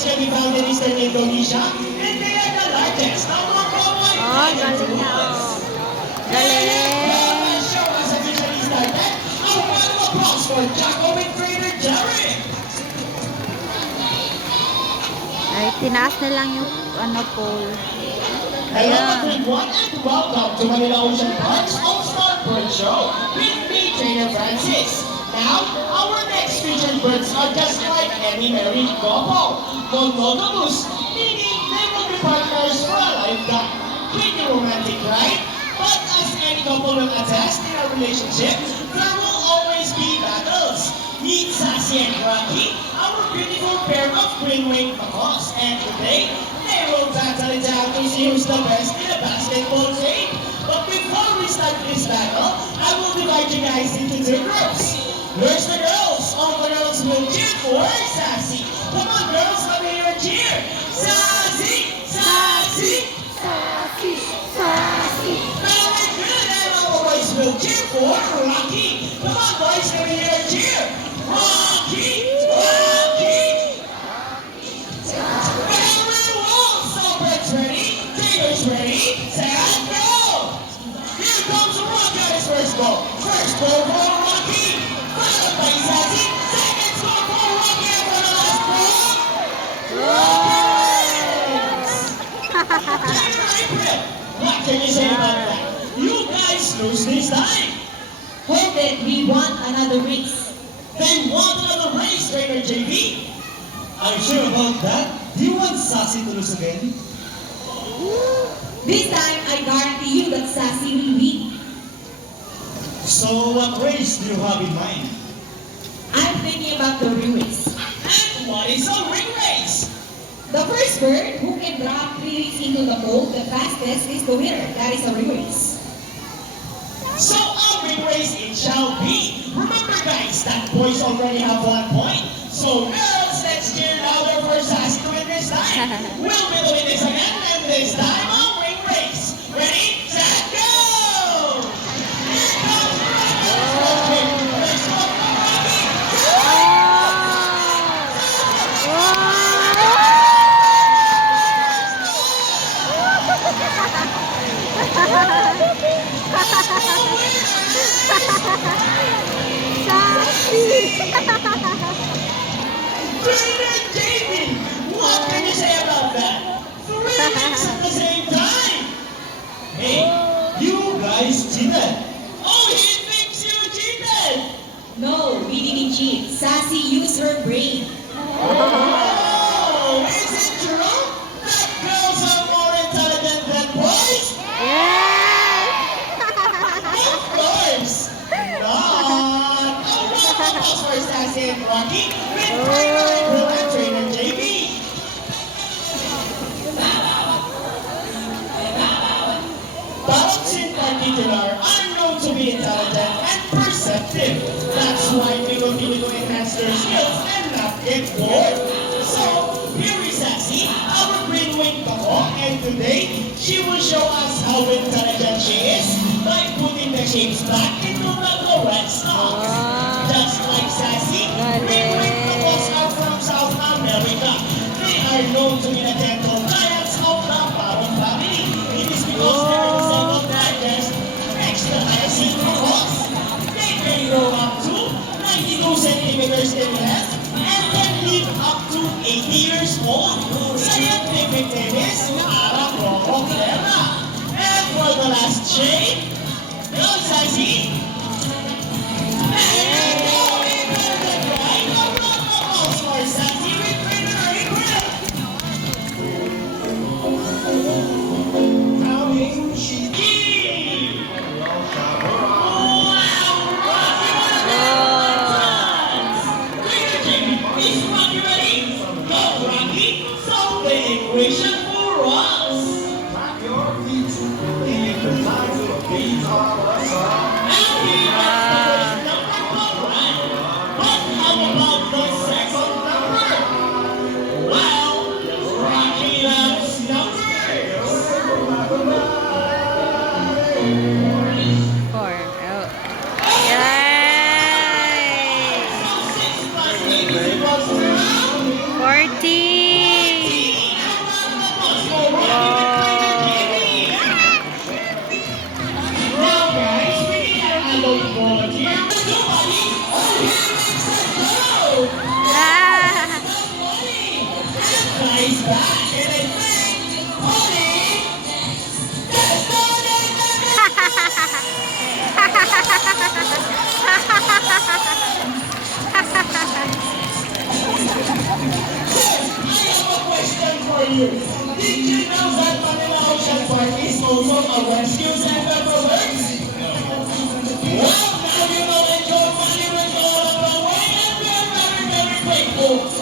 branch can be found in Eastern Indonesia, and they are the largest. Now, more common Galing na. Galing. show has officially started. A round of applause for Jacob and Trainer Jerry. Ay, tinaas na lang yung pole. Hello Ayan. everyone and welcome to Manila Ocean Park's All-Star Bird Show with me, Trainer Francis. Now, our next featured birds are just like any married couple. Monogamous, meaning they will be partners for a lifetime. Pretty romantic, right? But as any couple will attest in a relationship, there will always be battles. Meet Sassy and Rocky, our beautiful pair of green-winged macaws. And today, they will battle it out to see who's the best in a basketball game. But before we start this battle, I will divide you guys into two groups. Here's the girls. All the girls will cheer for Sassy. Come on, girls, let me hear a cheer. Sassy! Sassy! Sassy! Sassy! Very good. And all the boys will cheer for Rocky. Come on, boys, let me hear a cheer. Rocky! Rocky! Very well. So, birds ready? Tigers ready? Set, go! Here comes Rocky on his first ball. First ball for Rocky. Followed by Sassy. Second score for Rocky after the last ball. Rocky wins! April, what can you say about that? You guys lose this time. Hold it, we want another race. Then want another race, Trainer JP? Are you sure about that? Do you want Sassy to lose again? This time, I guarantee you that Sassy will win. So what race do you have in mind? I'm thinking about the ring race. And what is a ring race? The first bird who can drop 3 rings into the pole the fastest is the winner. That is a ring race. So a ring race it shall be. Remember guys, that boys already have 1 point. So girls, let's cheer louder for Sassy to win this time. We'll be doing this again, and this time a ring race. Ready, set, go! Here comes Rocky. First one for Rocky. Trainer David, what can you say about that? 3 rings at the same time. Hey, You guys cheated! oh, he thinks you cheated. No, we didn't cheat. Sassy used her brain. Oh, is it true that girls are more intelligent than boys? Of course not. A round of applause for Sassy and Rocky with Trainer April and Trainer JB. Parrots in particular are known to be intelligent and perceptive. That's why we continue to enhance their skills and not get bored. So, here is Sassy, our green-winged macaw, and today, she will show us how intelligent she is by putting the shapes back into the correct slot. Just like Sassy, green-winged macaws are from South America. They are known to be the dental giants of the parrot family. It is because they are the second largest next to hyacinth macaws. They can grow up to 92 centimeters in length and can live up to 80 years old. Scientific name is Aracrococlera. And for the last shade, go Sassy! And go April the Bride. A round of applause for Sassy with Trainer April. Coming she Wow! Rocky, Trainer Jamie, is Rocky ready? Go Rocky! Solve the equation for us! Clap your feet in the time to beat our song. And we got the first number correct. But how about the second number? Well, Rocky loves numbers. 4. Yay! So 6 plus 8 is equals to 14. years. Did you know that Manila Ocean Park is also a rescue center for birds? Well, now you know, enjoy Manila with all of the way, and we're very, very grateful